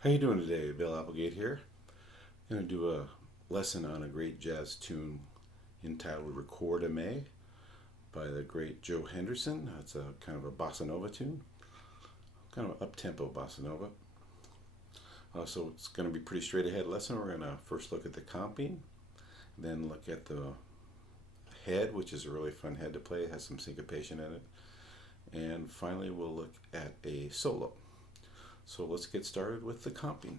How you doing today? Bill Applegate here. I'm going to do a lesson on a great jazz tune entitled Recorda-Me by the great Joe Henderson. It's a kind of a bossa nova tune, kind of an up-tempo bossa nova. So it's going to be a pretty straight ahead lesson. We're going to first look at the comping, then look at the head, which is a really fun head to play. It has some syncopation in it. And finally we'll look at a solo. So let's get started with the comping.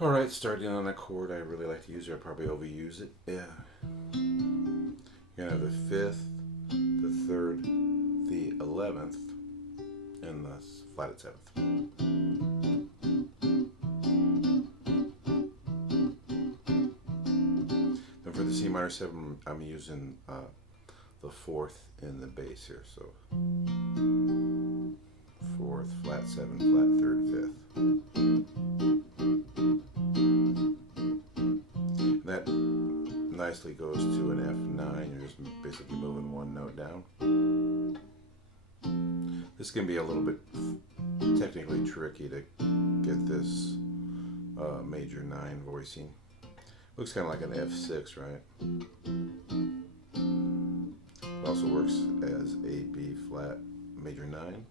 Alright, starting on a chord I really like to use, or I probably overuse it. Yeah. You're going to have the 5th, the 3rd, the 11th, and the flat at 7th. Then for the C minor 7, I'm using the 4th in the bass here. So 4th, flat 7, flat 3rd, 5th. That nicely goes to an F9. You're just basically moving one note down. This can be a little bit technically tricky to get this major 9 voicing. Looks kind of like an F6, right? It also works as a B flat major 9,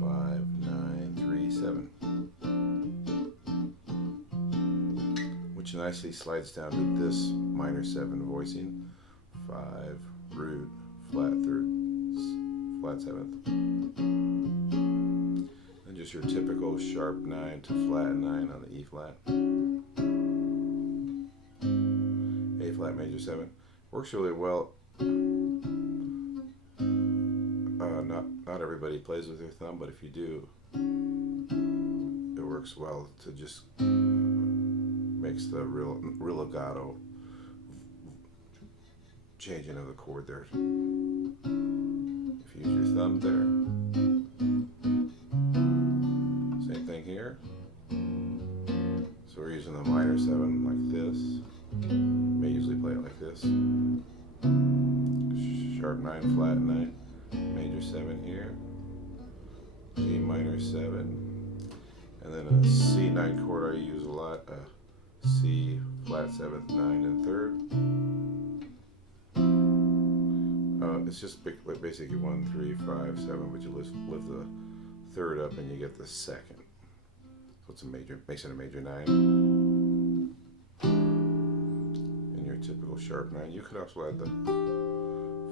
5, 9, 3, 7. Which nicely slides down to this minor 7 voicing, 5, root, flat 3rd, flat 7th. And just your typical sharp 9 to flat 9 on the E flat. A flat major 7. Works really well. Not everybody plays with their thumb, but if you do, it works well to just makes the real legato changing of the chord there. If you use your thumb there, same thing here. So we're using the minor 7 like this. May usually play it like this. Sharp 9, flat 9, major 7 here. G minor 7, and then a C9 chord I use a lot. C, flat 7th, 9, and 3rd. It's just basically 1, 3, 5, 7, but you lift the 3rd up and you get the 2nd. So it's a major, makes it a major 9. And your typical sharp 9. You could also add the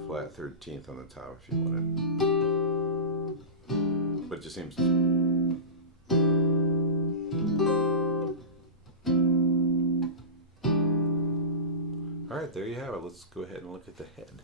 flat 13th on the top if you wanted. But it just seems Alright, there you have it. Let's go ahead and look at the head.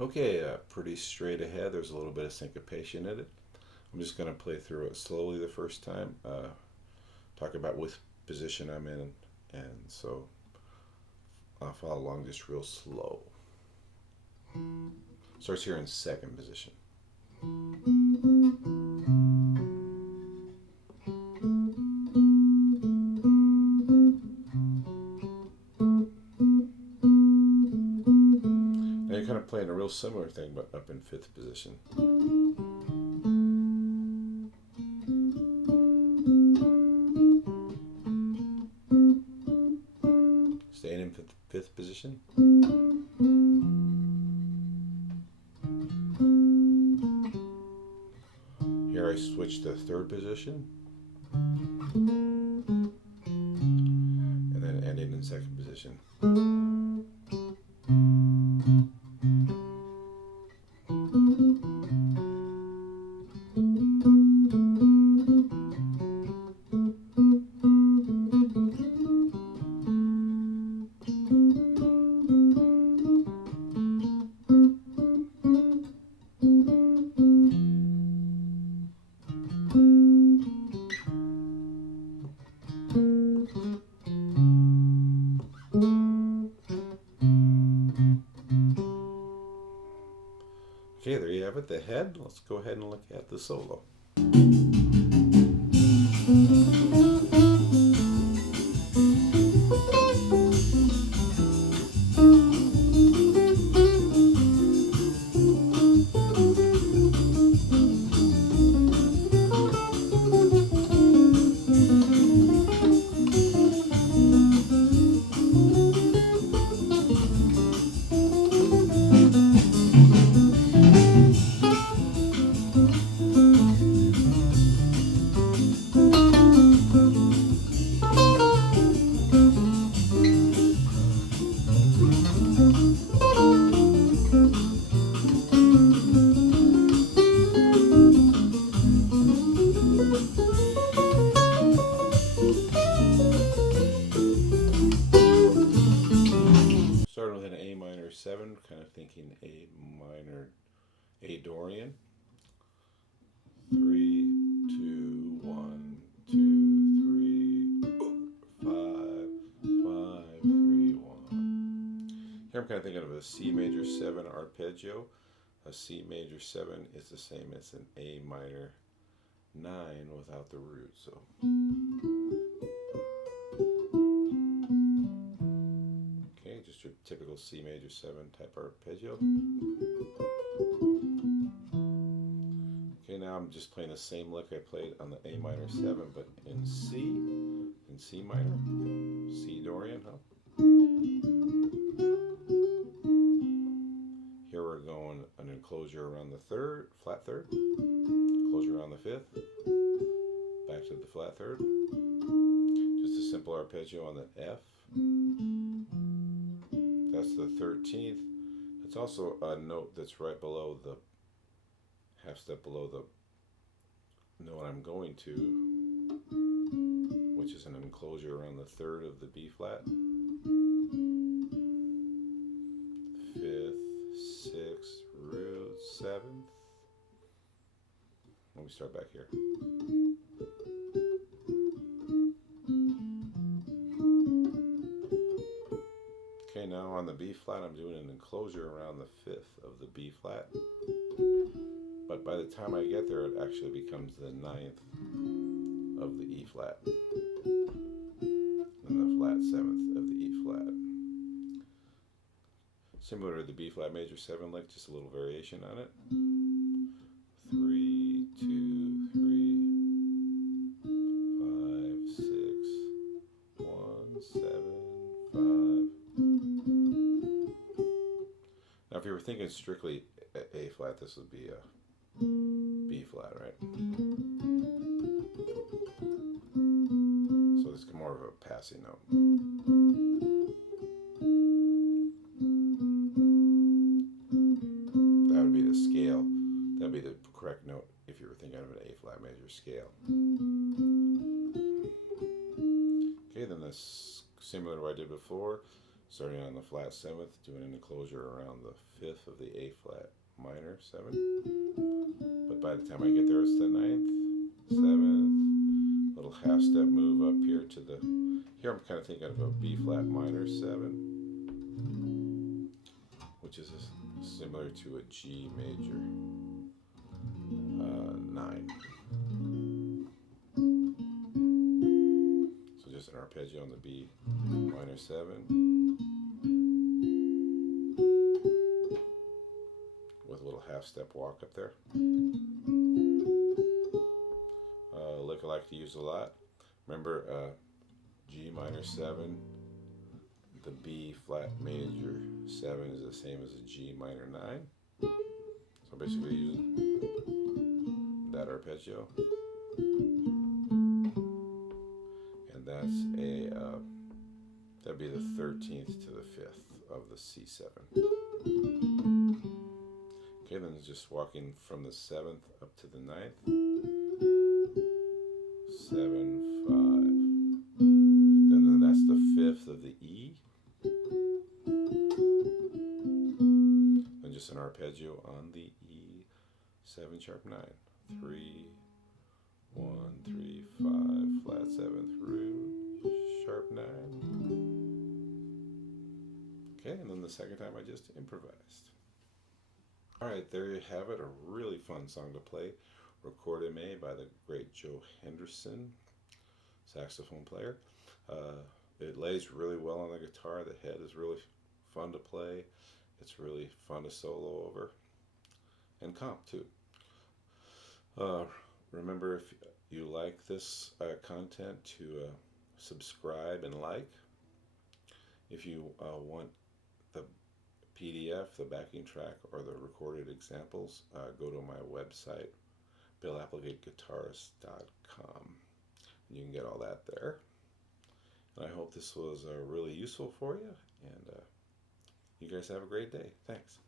Okay, pretty straight ahead. There's a little bit of syncopation in it. I'm just going to play through it slowly the first time, talk about which position I'm in, and so I'll follow along just real slow. Starts here in second position. Now you're kind of playing a real similar thing, but up in fifth position. Staying in fifth position. Here I switch to third position. And then ending in second position. Okay, there you have it, the head. Let's go ahead and look at the solo. Starting with an A minor 7, kind of thinking A minor, A Dorian. 3, 2, 1, 2, 3, 5, 5, 3, 1. Here I'm kind of thinking of a C major 7 arpeggio. A C major 7 is the same as an A minor 9 without the root. So. Just your typical C major 7 type arpeggio. Okay, now I'm just playing the same lick I played on the A minor 7, but in C minor, C Dorian, huh? Here we're going an enclosure around the third, flat third, enclosure around the fifth, back to the flat third, just a simple arpeggio on the F. That's the 13th. It's also a note that's right below the half step below the note I'm going to, which is an enclosure around the third of the B flat. 5th, 6th, root, 7th. Let me start back here. Okay, now on the B flat, I'm doing an enclosure around the 5th of the B flat. But by the time I get there, it actually becomes the 9th of the E flat. And the flat 7th of the E flat. Similar to the B flat major 7 lick, just a little variation on it. 3, 2, 3, 5, 6, 1, 7, 5. Now, if you were thinking strictly A flat, this would be a B flat, right? So this is more of a passing note. That would be the scale. That would be the correct note if you were thinking of an A flat major scale. Okay, then this similar to what I did before, starting on the flat 7th, doing an enclosure around the 5th of the A flat minor 7. But by the time I get there, it's the 9th, 7th, little half step move up here to the, here I'm kind of thinking of a B flat minor 7, which is similar to a G major 9. So just an arpeggio on the B minor 7 with a little half step walk up there. Lick I like to use a lot. Remember G minor 7, the B flat major 7 is the same as a G minor 9. So basically using that arpeggio. And that's that'd be the 13th to the 5th of the C7. Okay, then it's just walking from the 7th up to the 9th. 7, 5. Then that's the 5th of the E. Then just an arpeggio on the E, 7 sharp 9. 3, 1, 3, 5, flat 7 through sharp 9. Okay, and then the second time I just improvised. Alright, there you have it, a really fun song to play. Recorda-Me by the great Joe Henderson, saxophone player. It lays really well on the guitar. The head is really fun to play. It's really fun to solo over. And comp too. Remember, if you like this content, to subscribe and like. If you want the PDF, the backing track, or the recorded examples, go to my website, BillApplegateGuitarist.com. You can get all that there. And I hope this was really useful for you, and you guys have a great day. Thanks.